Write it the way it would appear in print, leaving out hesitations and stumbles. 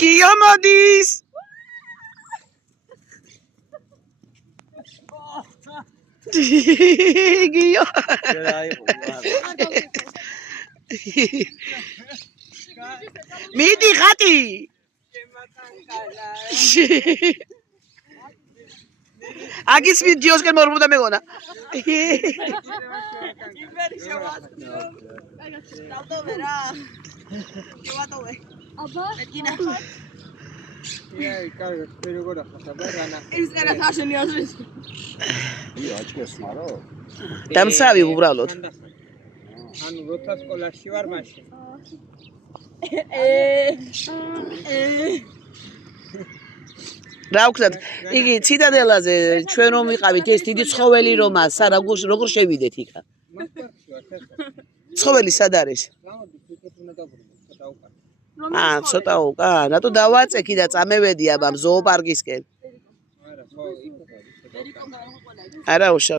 გიო მოდის. გიო. მიდი ხატი. აგის ვიდეოსკენ მორბუდა მეგონა. დამსავი უბრალოდ. ანუ როცა სკოლაში ვარ მაშინ. რა ვქნათ, იგი ციტადელაზე ჩვენ რომ ვიყავით ეს დიდი ცხოველი რომა, როგორ შევიდეთ იქა? ცხოველი სად არის? ცოტა უკან. რატო დავაწექი და წამევედი აბა ზოოპარკისკენ. არა უშავ